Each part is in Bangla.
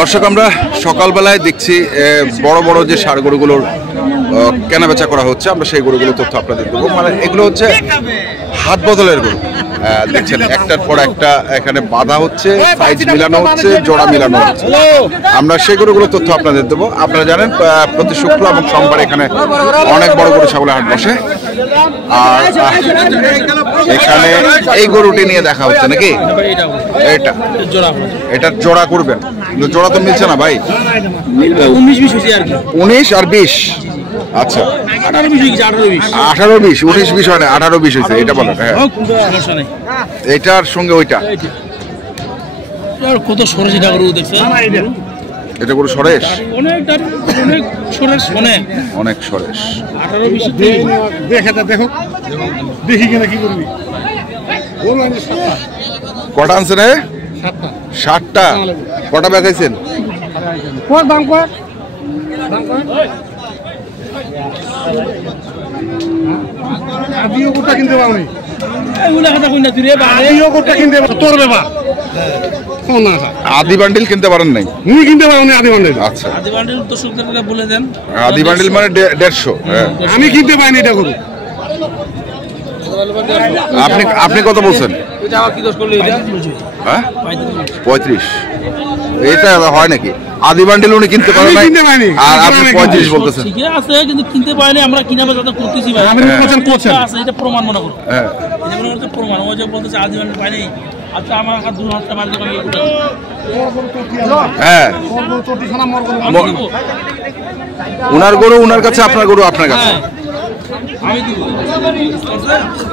দর্শক, আমরা সকালবেলায় দেখছি বড় বড় যে ষাঁড় গরুগুলোর কেনা বেচা করা হচ্ছে, আমরা সেই গরুগুলোর তথ্য আপনাদের দেবো। মানে এগুলো হচ্ছে হাত বদলের গরু, দেখছেন একটার পর একটা এখানে বাঁধা হচ্ছে, সাইজ মিলানো হচ্ছে, জোড়া মিলানো হচ্ছে। আমরা সেই গরুগুলোর তথ্য আপনাদের দেবো। আপনারা জানেন প্রতি শুক্র এবং সোমবার এখানে অনেক বড় গরু ছাগলের হাট বসে। আর এখানে এই গরুটি নিয়ে দেখা হচ্ছে নাকি? এটা জোড়া করবেন, জোড়া তো মিলছে না ভাই। 19 আর 20, আচ্ছা 18-20, 19-20 হয় না, 18-20 হয়েছে, এটা বলেন। হ্যাঁ, এটার সঙ্গে ওইটা কত সরেশ, এটা গরু দেখছেন? এটা গরু সরেশ, অনেক সরেশ। 18-20 দেখো, দেখি কিনা কি করবি। কটা আনছেন? 7টা। কটা বেচাইছেন? আদি বান্ডিল কিনতে পারেন নাই? কিনতে পারেন আদি বান্ডিল? আচ্ছা, আদি বান্ডিল দর্শকদের বলে দেন। আদি বান্ডিল মানে 150। আমি কিনতে পাইনি এটা গরু। আপনি কত বলছেন? হ্যাঁ, 35। এটা হয় নাকি? আদি বান্ডিল উনি কিনতে পারেন নাই আর আপনি 35 বলতেছেন? ঠিক আছে, কিন্তু কিনতে পারেনি, আমরা কিনা বেচা করতেছি ভাই। আমি কোচেন আছে, এটা প্রমাণ মনে করুন। হ্যাঁ, এটা মনে করতে প্রমাণ। ওই যে বলতেছে আদি বান্ডিল পাইনি, আচ্ছা আমার হাত 2 হাতটা মার দিলাম। হ্যাঁ, উনার গরু উনার কাছে, আপনার গরু আপনার কাছে। আমি দিব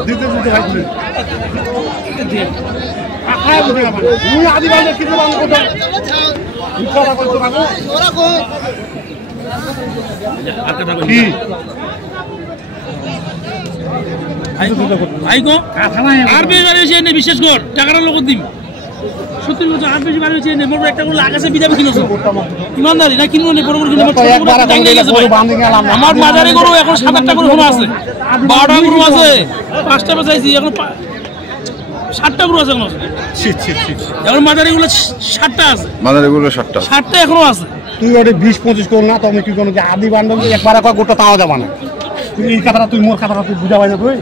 দিতে দিতে ভাই দিতে আখায় বুঝে না। তুই আদি বান্ডিল কিনতে পারো কোটা ইচ্ছা করতে পারো ওরা কো কি আইগো আর বেশি বাড়ি হইছে না, বিশেষ কর টাকার লোক দিম। সত্যি বলছো, আর বেশি বাড়ি হইছে না। মোর একটা করে লাগাছে বিদাবে কিনছো ইমানদারি না? কিনবো না, বড় বড় কিনবো। আমার বাজারে গরু এখন 7-8টা গরু আছে, 12টা গরু আছে, 5টা বেচাইছি, এখন 7টা গরু আছে। এখন মাদারি গুলো 7টা আছে, মাদারি গুলো 7টা এখনো আছে। তুই ওটা 20-25 কর না, তুমি কি কোনো আদি বান্ডল একবার একবার গোটা তাও যাবা না। তুই এই কথাটা, তুই মোর কথাটা তুই বুঝা পাই না। তুই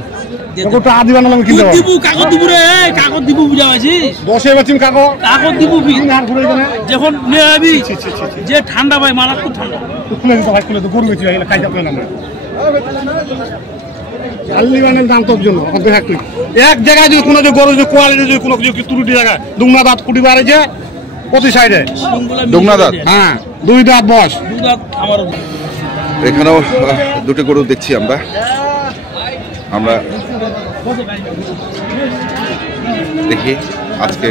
গোটা আদি বান্ডল আমি কিনতে পারবো। দিব কাগজ দিব রে, কাগজ দিব, বুঝা পাইছিস? 10 বেচিম কাগজ, কাগজ দিব। আর ঘুরে গেলে যখন নিয়ে আবি, যে ঠান্ডা ভাই, মারা খুব ঠান্ডা। তুই খুলে দিতে ভাই, খুলে তো গরু বেচি ভাই, খাইতে পেলাম না। আল্লি বানের দাম তোর জন্য এক জায়গায় যদি কোনো গরু যদি কোয়ালিটি যদি কোনো কিছু ত্রুটি জায়গায় দুগনা দাঁত কুটি বাড়েছে প্রতি সাইডে দুগনা দাঁত। হ্যাঁ, 2 দাঁত বস। এখানেও 2টি গরু দেখছি আমরা। দেখি আজকে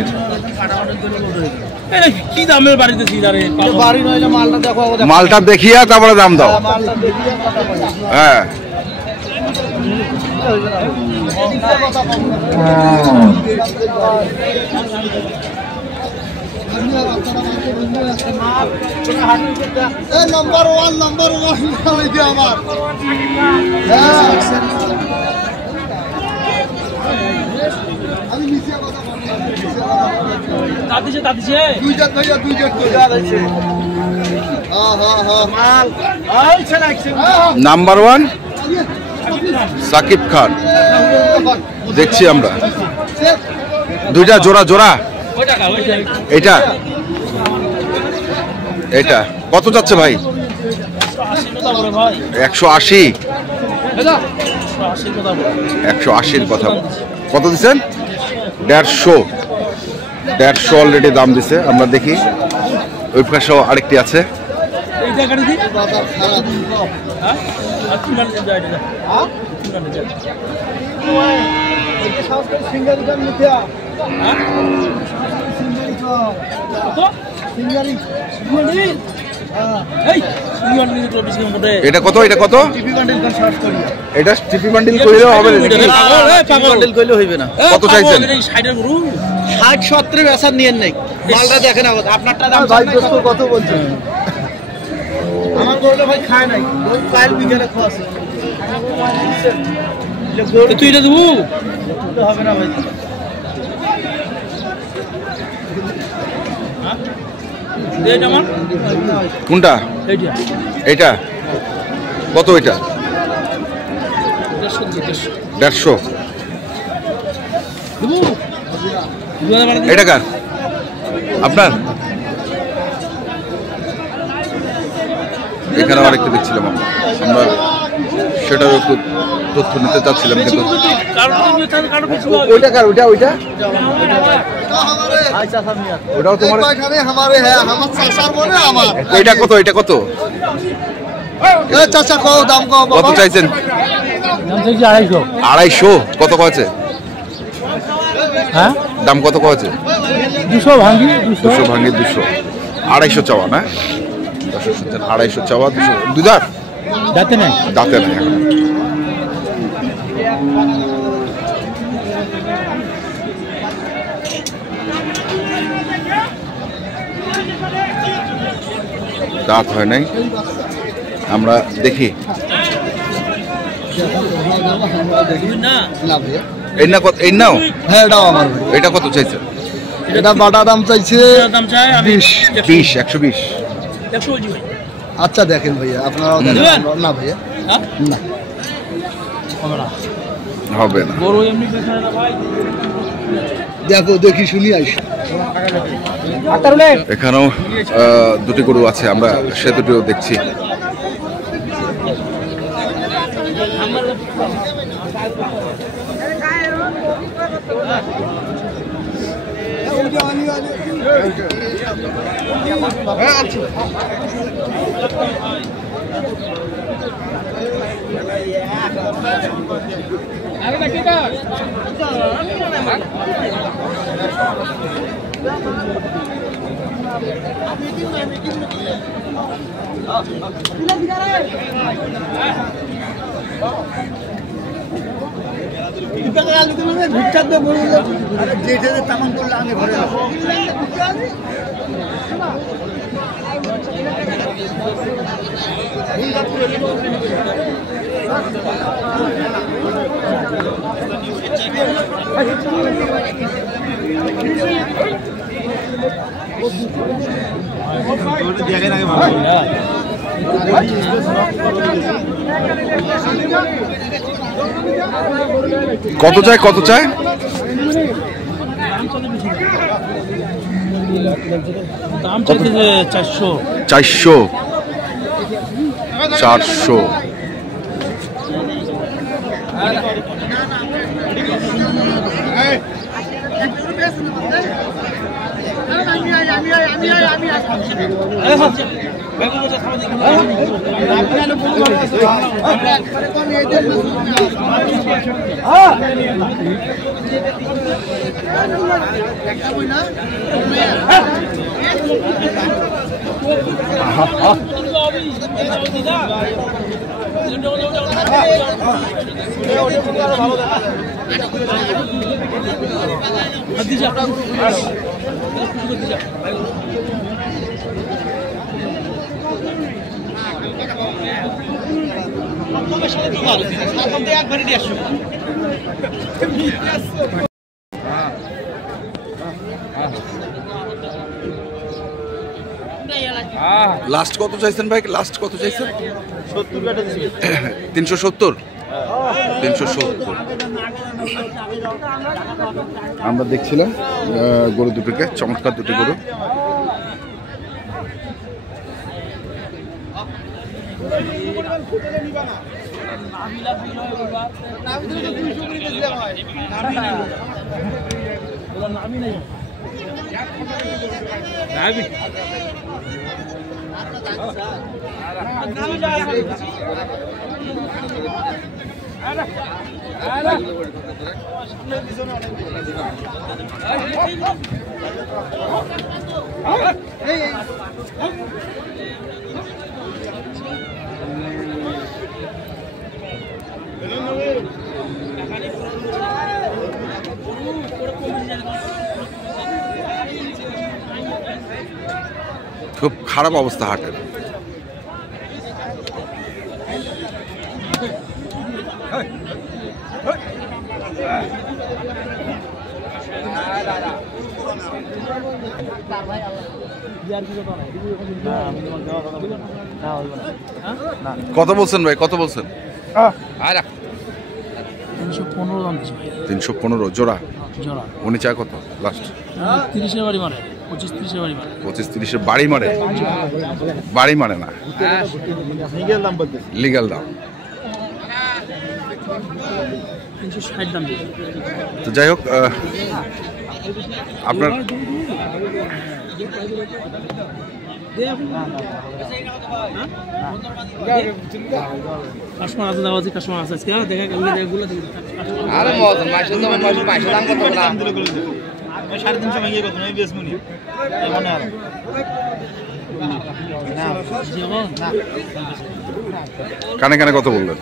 কি দামের বাড়িতে মালটা দেখিয়া তারপরে দাম দাও। হ্যাঁ, নাম্বার 1 আমার আমি নিচে কথা দাদিছে দাদিছে 2 জাত ভাইয়া 2 জাত করে আছে। হ্যাঁ হ্যাঁ হ্যাঁ, মাল আই চালাইছে। নাম্বার 1 সাকিব খান দেখছি আমরা। 2টা জোড়া জোড়া। এটা এটা কত যাচ্ছে ভাই? 180। 180-র কথা। কত দিচ্ছেন? 150 অলরেডি দাম দিছে। আমরা দেখি ওই পাশেও আরেকটি আছে। এটা কত? এটা কত? এটা টিপি বান্ডিল কইলেও হবে না? বান্ডিল কইলেও হইবে না। কত চাইছেন? 60-70 বেচার নিয়েন নাই। মালটা দেখেন আপনারটা দাম ভাই দোস্ত কত বলছেন? আমার গরুটা ভাই খায় নাই, ওই কাল বিকেলে খাওয়াছে। তুই এটা দেবো? হবে না ভাই। এটা আমার কোনটা এইটা এটা কত এটা 150 এটা কার আপনার এখানে আরেকটা দেখছিলাম আমরা সেটাও একটু তথ্য নিতে চাচ্ছিলাম কিন্তু ওইটা কার ওইটা ওইটা ওটাও তোমার এটা কত এটা কত কত চাইছেন 250 কত কয়েছে হ্যাঁ দাম কত কয়েছে 200 ভাঙি 200 ভাঙি 200 250 চাওয়া না 250 চাওয়া 200 দুধার দাঁতে নাই দাঁতে নাই এখন দাঁত হয় নাই আমরা দেখি এই না কত এই নাও হ্যাঁ এটাও আমার এটা কত চাইছে এটা বাটা দাম চাইছে দাম চাই 20 120 আচ্ছা দেখেন ভাইয়া আপনারা না ভাইয়া না হবে না গরু এমনি পেছনে না ভাই দেখো দেখি শুনি আইস এখানেও দুটি গরু আছে আমরা সে দুটিও দেখছি কত চাই কত চাই দাম চাইছে 400 400 লাস্ট কত চাইছেন ভাই লাস্ট কত চাইছেন 370 আমরা দেখছিলাম গরু দুটোকে চমৎকার দুটি গরু খুব খারাপ অবস্থা হাটের কত বলছেন ভাই, কত বলছেন? 315 জোড়া। উনি চায় কত লাস্ট? 30-এর বাড়ি মারে, 25-30-এর বাড়ি মারে। 25-30-এর বাড়ি মারে? বাড়ি মারে না, লিগ্যাল দাম। 360 দাম দিয়ে। তো যাই হোক, আপনার কাস্টমার আছে, দাওয়াজি কাস্টমার আছে আজকে। দেখা গেল এগুলো আরে মজা মাসে তো মাসে দাম কত বলা 350 ভেঙে কত নয় বেসমনি এমন আর না যেমন কানে কানে কত বললেন?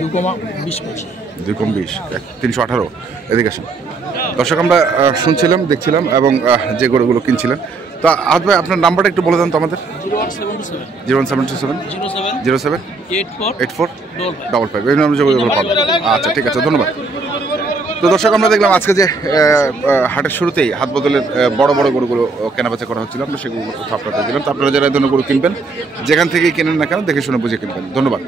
2,20 2,20 318। এদিকে আসেন দর্শক, আমরা শুনছিলাম, দেখছিলাম এবং যে গরুগুলো কিনছিলেন। তো আজ ভাই আপনার নাম্বারটা একটু বলে দেন তো আমাদের। 01727 07 84 55 এই নাম্বারে যোগাযোগ করতে পারবেন। আচ্ছা ঠিক আছে, ধন্যবাদ। তো দর্শক, আমরা দেখলাম আজকে যে হাটের শুরুতেই হাত বদলের বড় বড় গরুগুলো কেনাবেচা করা হচ্ছিল, আমরা সেগুলো আপনাদের দিলাম। তো আপনারা যারা এই ধরনের গরু কিনবেন, যেখান থেকেই কেনেন না কেন, দেখে শুনে বুঝে কিনবেন। ধন্যবাদ।